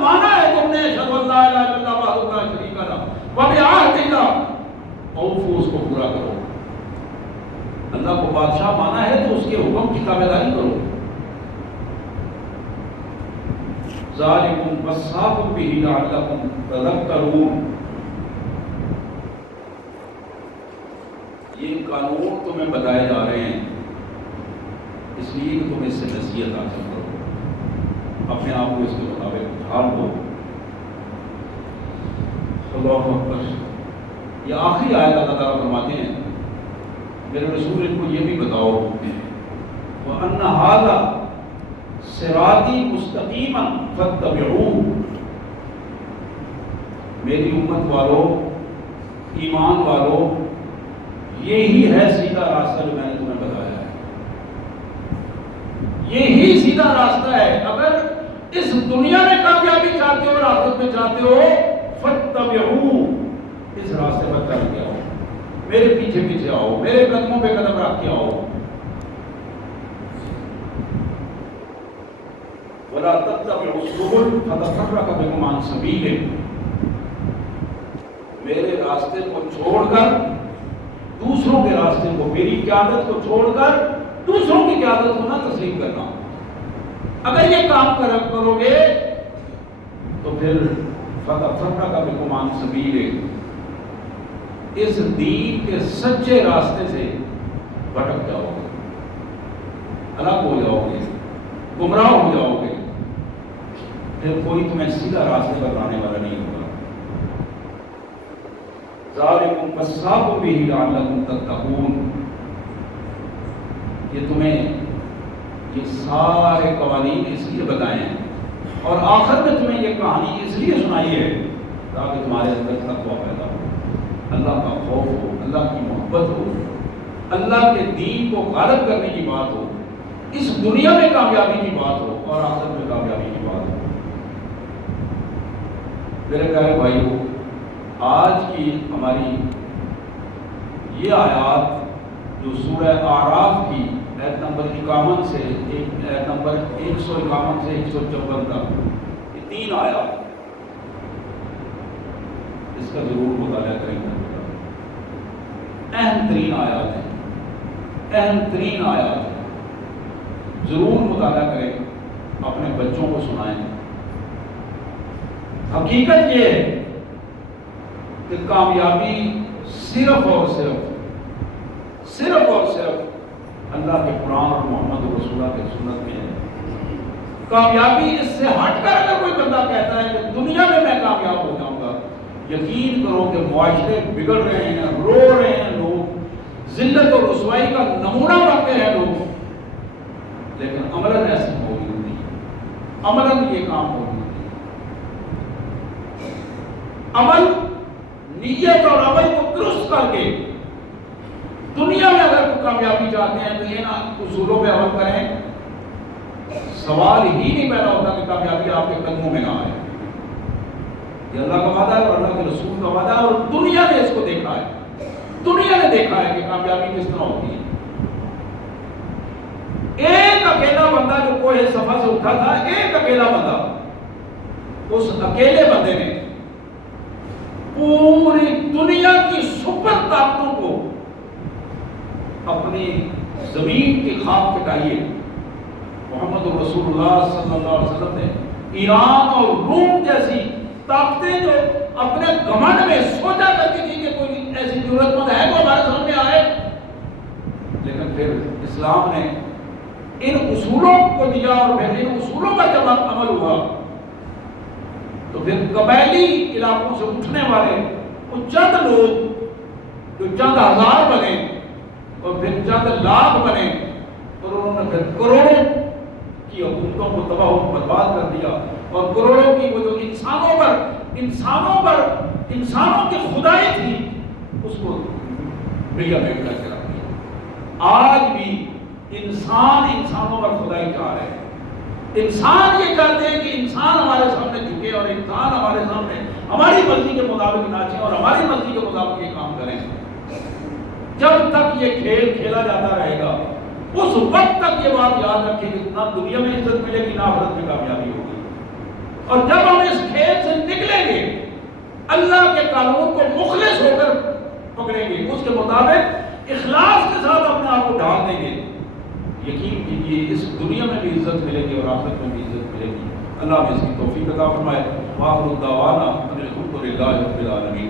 مانا ہے تم نے اشہد ان لا الہ الا اللہ وحدہ لا شریک لہ وبعہد اللہ اوفوا، اس کو پورا کرو۔ اللہ کو بادشاہ مانا ہے تو اس کے حکم کی تابعداری کرو۔ ذالکم وصاکم بہ لعلکم تذکرون، یہ قانون تمہیں بتائے جا رہے ہیں اس لیے کہ تم اس سے نصیحت حاصل کرو، اپنے آپ کو اس کے مطابق ڈھال دو۔ اللہ اکبر۔ یہ آخری آیت اللہ تعالیٰ فرماتے ہیں میرے رسول ان کو یہ بھی بتاؤ وَأَنَّ هَذَا صِرَاطِي مُسْتَقِيمًا فَاتَّبِعُوهُ، میری امت والو، ایمان والو، یہی ہے سیدھا راستہ جو میں نے تمہیں بتایا ہے، یہی سیدھا راستہ ہے۔ اگر اس دنیا میں کامیابی چاہتے ہو اور آخرت میں چاہتے ہو فَاتَّبِعُوهُ، اس راستے پر چل کے آؤ، میرے پیچھے پیچھے آؤ، میرے قدموں پہ قدم رکھ کے آؤ۔ وَلَا تَتَّبِعُوا السُّبُلَ فَتَفَرَّقَ بِكُمْ عَنْ سَبِيلِهِ، میرے راستے کو چھوڑ کر دوسروں کے راستے کو، میری قیادت کو چھوڑ کر دوسروں کی قیادت کو نہ تسلیم کرنا۔ اگر یہ کام کرو گے تو پھر فَتَفَرَّقَ بِكُمْ عَنْ سَبِيلِهِ، اس دین کے سچے راستے سے بھٹک جاؤ گے، الگ ہو جاؤ گے، گمراہ ہو جاؤ گے، پھر کوئی تمہیں سیدھا راستے پر لانے والا نہیں ہوگا۔ ذالکم وصاکم بہ لعلکم تتقون، یہ تمہیں یہ سارے قوانین اس لیے بتائے ہیں اور آخر میں تمہیں یہ کہانی اس لیے سنائی ہے تاکہ تمہارے اندر تقویٰ پیدا ہو، اللہ کا خوف ہو، اللہ کی محبت ہو، اللہ کے دین کو غالب کرنے کی بات ہو، اس دنیا میں کامیابی کی بات ہو اور آخرت میں کامیابی کی بات ہو۔ میرے پیارے بھائیو، آج کی ہماری یہ آیات جو سورہ اعراف کی آیت نمبر 51 سے آیت نمبر 151 سے 154 تک، یہ 3 آیات، اس کا ضرور مطالعہ کریں گے۔ اہم ترین آیات ہیں، اہم ترین آیات ہیں، ضرور مطالعہ کریں، اپنے بچوں کو سنائیں۔ حقیقت یہ ہے کہ کامیابی صرف اور صرف اللہ کے قرآن اور محمد رسول اللہ کے سنت میں ہے۔ کامیابی اس سے ہٹ کر اگر کوئی بندہ کہتا ہے کہ دنیا میں میں کامیاب ہو جاؤں گا، یقین کرو کہ معاشرے بگڑ رہے ہیں، رو رہے ہیں لوگ، ذلت اور رسوائی کا نمونہ بنتے ہیں لوگ، لیکن عملاً ایسی موجود نہیں، عملاً یہ کام موجود نہیں۔ عمل، نیت اور عمل کو درست کر کے دنیا میں اگر کوئی کامیابی چاہتے ہیں تو یہ نا اصولوں پہ عمل کریں، سوال ہی نہیں پیدا ہوتا کہ کامیابی آپ کے قدموں میں نہ آئے۔ یہ اللہ کا وعدہ ہے اور اللہ کے رسول کا وعدہ ہے، اور دنیا نے اس کو دیکھا ہے، دنیا نے دیکھا ہے کہ کامیابی کس طرح ہوتی ہے۔ ایک اکیلا بندہ جو کوہ صفا سے اٹھا تھا، ایک اکیلا بندہ، اس اکیلے بندے نے پوری دنیا کی سپر طاقتوں کو اپنی زمین کی خاک پٹائی ہے۔ محمد رسول اللہ صلی اللہ علیہ وسلم نے ایران اور روم جیسی طاقتیں جو اپنے گھمنڈ میں سوچا کرتی تھی کہ کوئی ایسی ضرورت مند ہے وہ ہمارے سامنے آئے، لیکن پھر اسلام نے ان اصولوں کو دیا اور پھر ان اصولوں کا جب عمل ہوا تو پھر قبائلی علاقوں سے اٹھنے والے وہ چند لوگ جو چند ہزار بنے اور پھر چند لاکھ بنے، اور انہوں نے پھر کروڑوں کی حکومتوں کو تباہ و برباد کر دیا، اور کروڑوں کی وہ جو انسانوں کی خدائی تھی اس کو بھیا بیٹ کر کے رکھ دیا۔ آج بھی انسانوں پر خدائی چاہ رہے ہیں، انسان یہ چاہتے ہیں کہ انسان ہمارے سامنے جھکے اور انسان ہمارے سامنے ہماری مرضی کے مطابق ناچیں اور ہماری مرضی کے مطابق یہ کام کریں۔ جب تک یہ کھیل کھیلا جاتا رہے گا اس وقت تک یہ بات یاد رکھیں کہ نہ دنیا میں عزت ملے گی نہ آخرت میں کامیابی ہوگی، اور جب ہم اس اللہ کے قانون کو مخلص ہو کر پکڑیں گے، اس کے مطابق اخلاص کے ساتھ اپنے آپ کو ڈال دیں گے، یقین کیجیے اس دنیا میں بھی عزت ملے گی اور آخرت میں بھی عزت ملے گی۔ اللہ میں اس کی توفیق عطا فرمائے۔ وآخر دعوانا ان الحمد للہ رب العالمین۔